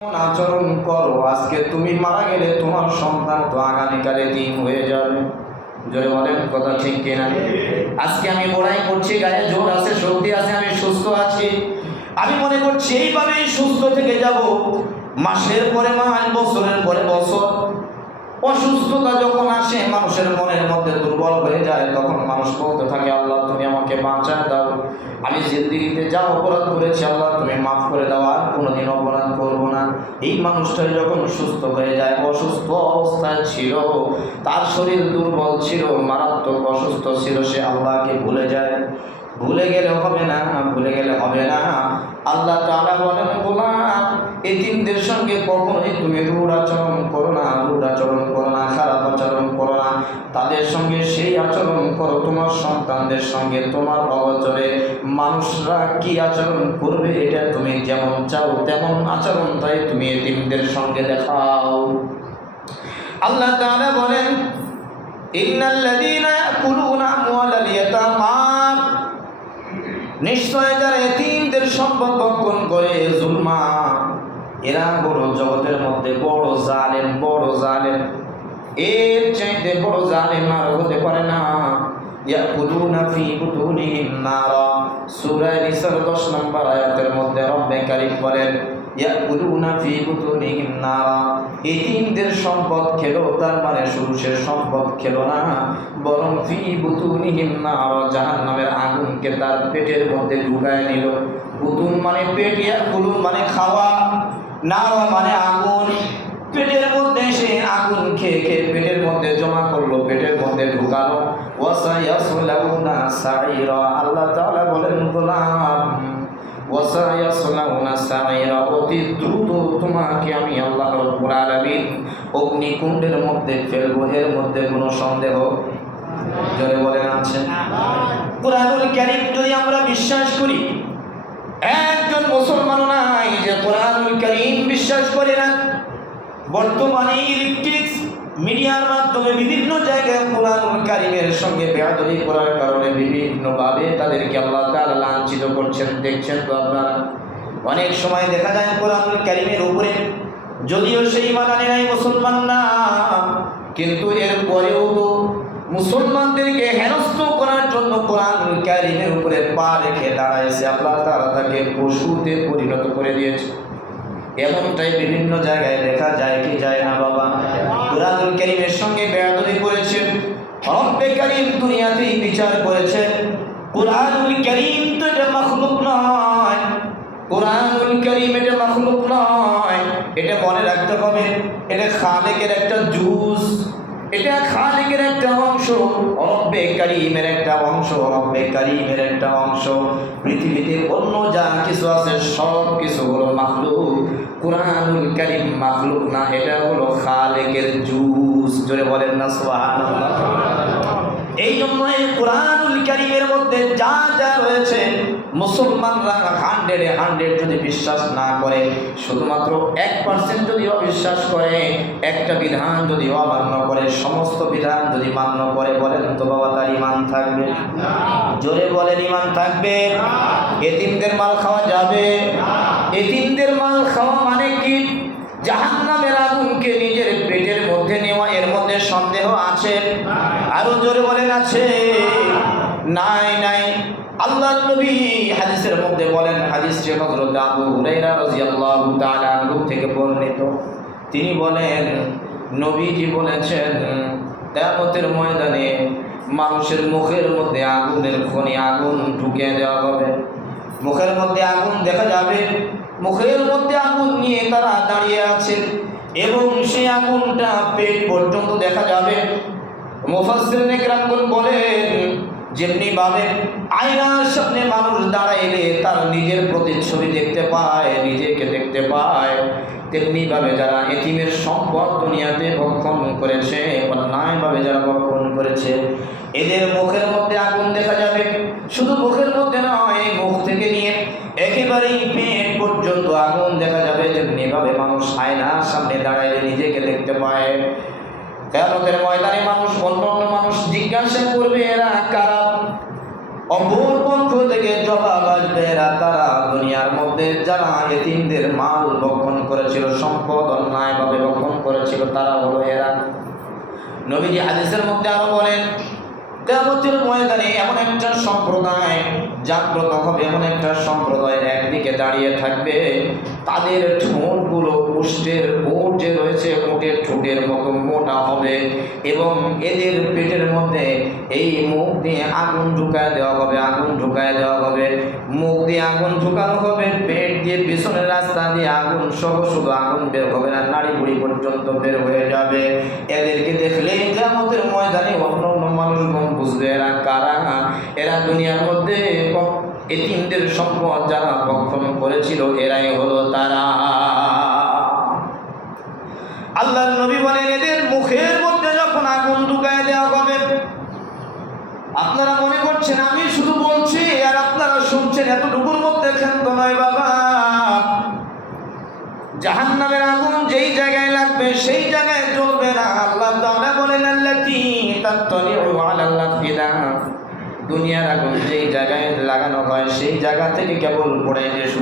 আচরণ করো, আজকে তুমি মারা গেলে তোমার সন্তান তো আগামীকালে দিন হয়ে যাবে। জোরে বলেন, কথা ঠিক কিনা? আজকে আমি বড়াই করছি, গায়ে জোর আছে, শক্তি আছে, আমি সুস্থ আছি, আমি মনে করছি এইভাবেই সুস্থ থেকে যাব। মাসের পরে মাস, বছরের পরে বছর, অসুস্থতা যখন আসে মানুষের মনের মধ্যে দুর্বল হয়ে যায়, তখন মানুষ বলতে থাকে, আল্লাহ তুমি আমাকে বাঁচায় দাও, আমি জিন্দেগিতে যা অপরাধ করেছি আল্লাহ তুমি মাফ করে দাও, আর কোনোদিন অপরাধ করবো না। এই মানুষটা যখন সুস্থ হয়ে যায়, অসুস্থ অবস্থায় ছিল, তার শরীর দুর্বল ছিল, মারাত্মক অসুস্থ ছিল, সে আল্লাহকে ভুলে যায়। ভুলে গেলে হবে না, ভুলে গেলে হবে না। আল্লাহ তাআলা বলেন, গোলাম এতিমদের সঙ্গে কখনোই তুমি রূঢ় আচরণ করো না, রূঢ় আচরণ করো না, খারাপ আচরণ করো না। তাদের সঙ্গে সেই আচরণ করো তোমার সন্তানদের সঙ্গে। তোমার অগোচরে মানুষরা কি আচরণ করবে, এটা তুমি যেমন চাও তেমন আচরণটাই তুমি এতিমদের সঙ্গে দেখাও। আল্লাহ তাআলা বলেন, ইন্নাল্লাযীনা ইয়াকুলুনা আমওয়ালাল ইয়াতামা, নিশ্চয় যারা এতিমদের সম্পদ ভক্ষণ করে জুলমা, এরা বড় জগতের মধ্যে বড় জালেম, বড় জালেম। এর চাইতে বড় জালেম আর হতে পারে না। ইয়াকুলুনা ফি বুতুনিহিম নারা, সূরা নিসার 10 নম্বর আয়াতের মধ্যে রব্বে কারীম বলেন, ইয়াকুলুনা ফি বুতুনিহিম নারা, এতিমদের সম্পদ খেলো, তার মানে শুধু সে সম্পদ খেলো না, বরং ফি বুতুনিহিম নারা, জাহান্নামের আগুনকে তার পেটের মধ্যে ঢুকায় নিল। বুতুন মানে পেট, ইয়াকুলুন মানে খাওয়া, নারা মানে আগুন। পেটের মধ্যে সে আগুন খেয়ে খেয়ে পেটের মধ্যে জমা করলো, পেটের মধ্যে ঢুকালো। ওয়াসায়াসলাউনা সাইরা, আল্লাহ তাআলা বলেন, গোলাম ওয়াসায়াসলাউনা সাইরা, অতি দ্রুত তোমাকে আমি আল্লাহ রাব্বুল আলামিন অগ্নিকুণ্ডের মধ্যে ফেলবো, এর মধ্যে কোনো সন্দেহ? জোরে বলেন আছে? কুরআনুল কারীম যদি আমরা বিশ্বাস করি, একজন মুসলমান নাই যে কুরআনুল কারীম বিশ্বাস করে না। বর্তমানে ইলেকট্রিক্স মিডিয়ার মাধ্যমে বিভিন্ন জায়গায় কুরআনুল কারীমের সঙ্গে বেয়াদবি করার কারণে বিভিন্নভাবে তাদেরকে আল্লাহ তাআলা লাঞ্ছিত করছেন। দেখছেন তো আপনারা, অনেক সময় দেখা যায় কুরআনুল কারীমের উপরে, যদিও সেই ঈমান আনে নাই, মুসলমান না, কিন্তু এরপরেও তো মুসলমানদেরকে হেনস্থ করার জন্য কুরআনুল কারীমের উপরে পা রেখে দাঁড়াইছে। আল্লাহ তাআলা তাকে পশুতে পরিণত করে দিয়েছে। এমনটাই বিভিন্ন জায়গায় দেখা যায় কি যায় না বাবা? কুরআনুল কারীমের সঙ্গে বেয়াদবি করেছেন, রব্বে কারীম দুনিয়াতেই বিচার করেছেন। কুরআনুল কারীম তো এটা মাখলুক নয়, কুরআনুল কারীম এটা মাখলুক নয়, এটা মনে রাখতে হবে, এটা খালেকের একটা জুজ, এটা খালেকের একটা অংশ, রব্বে কারীমের একটা অংশ, রব্বে কারীমের একটা অংশ। পৃথিবীতে অন্য যা কিছু আছে সব কিছু হলো মাখলুক, কুরআনুল কারীম মাখলুক না, এটা হলো খালেকের জুজ। জোরে বলেন না সুবহানাল্লাহ? এই জন্য এই কুরআনুল কারীমের মধ্যে যা যা রয়েছে, মুসলমানরা 100 যদি বিশ্বাস না করে, শুধুমাত্র 1% যদি অবিশ্বাস করে, একটা বিধান যদি অমান্য করে, সমস্ত বিধান যদি মান্য করে, বলেন তো বাবা তার ঈমান থাকবে? জোরে বলেন, ঈমান থাকবে? এতিমদের মাল খাওয়া যাবে? এতিমদের মাল খাওয়া মানে কি? জাহান্নামের আগুনকে নিজের পেটের মধ্যে নেওয়া, এর মধ্যে সন্দেহ আছে? আরো জোরে বলেন আছে? নাই নাই। আল্লাহর নবী হাদিসের মধ্যে বলেন, হাদিসটি হযরত আবু হুরায়রা রাদিয়াল্লাহু তাআলা আনহু থেকে বর্ণিত, তিনি বলেন, নবীজি বলেছেন, কিয়ামতের ময়দানে মানুষের মুখের মধ্যে আগুনের খনি, আগুন ঢুকিয়ে দেওয়া হবে। মুখের মধ্যে আগুন দেখা যাবে, মুখের মধ্যে আগুন নিয়ে তারা দাঁড়িয়ে আছে, এবং সেই আগুনটা পেট পর্যন্ত দেখা যাবে। মুফাসসিরিন ইকরামগণ বলেন, যেমনি ভাবে আয়নার সামনে মানুষ দাঁড়াইলে তার নিজের প্রতিচ্ছবি দেখতে পায়, নিজেকে দেখতে পায়, তেমনি ভাবে যারা এতিমের সম্পদ দুনিয়াতে ভক্ষণ করেছে, অন্যায়ভাবে যারা ভক্ষণ করেছে, এদের মুখের মধ্যে আগুন দেখা যাবে। শুধু মুখের মধ্যে নয়, মুখ থেকে নিয়ে একেবারেই পেট পর্যন্ত আগুন দেখা যাবে। যেমনি ভাবে মানুষ আয়নার সামনে দাঁড়াইলে নিজেকে দেখতে পায়, কিয়ামতের ময়দানে মানুষ, অন্যান্য মানুষ জিজ্ঞাসা করবে, এরা কারা? অপর পক্ষ থেকে জবাব আসবে, এরা তারা দুনিয়ার মধ্যে যারা এতিমদের মাল ভক্ষণ করেছিল, সম্পদ অন্যায়ভাবে ভক্ষণ করেছিল, তারা হলো এরা। নবীজি হাদিসের মধ্যে আরো বলেন, কিয়ামতের ময়দানে এমন একটা সম্প্রদায় জাগ্রত হবে, এমন একটা সম্প্রদায় একদিকে দাঁড়িয়ে থাকবে, তাদের ঠোঁটগুলো উষ্টের ওট যে রয়েছে ওটের ঠোঁটের মতো মোটা হবে, এবং এদের পেটের মধ্যে এই মুখ দিয়ে আগুন ঢুকায় দেওয়া হবে, আগুন ঢুকায় দেওয়া হবে, মুখ দিয়ে আগুন ঢুকানো হবে, পেট দিয়ে পিছনের রাস্তা দিয়ে আগুন সহ, শুধু আগুন বের হবে না, নাড়ি বুড়ি পর্যন্ত বের হয়ে যাবে। এদেরকে দেখলেই কিয়ামতের ময়দানে অন্য অন্য মানুষগণ বুঝবে এরা কারা। এরা দুনিয়ার মধ্যে এতিমদের সম্পদ যারা ভক্ষণ করেছিল, এরাই হলো তারা। আল্লাহর নবী বলেন, এদের মুখের মধ্যে যখন আগুন ঢুকায় দেওয়া হবে, আপনারা মনে করছেন আমি শুধু বলছি আর আপনারা শুনছেন, এতটুকুর মধ্যে ক্ষান্ত নয় বাবা। জাহান্নামের আগুন যেই জায়গায় লাগবে সেই জায়গায় জ্বলবে না। আল্লাহ তাআলা বলেন, আল্লাতী তাত্তালিউ আলাল আফিদা, দুনিয়ার আগুন যেই জায়গায় লাগানো হয় সেই জায়গা থেকে কেবল পড়ে যে শুধু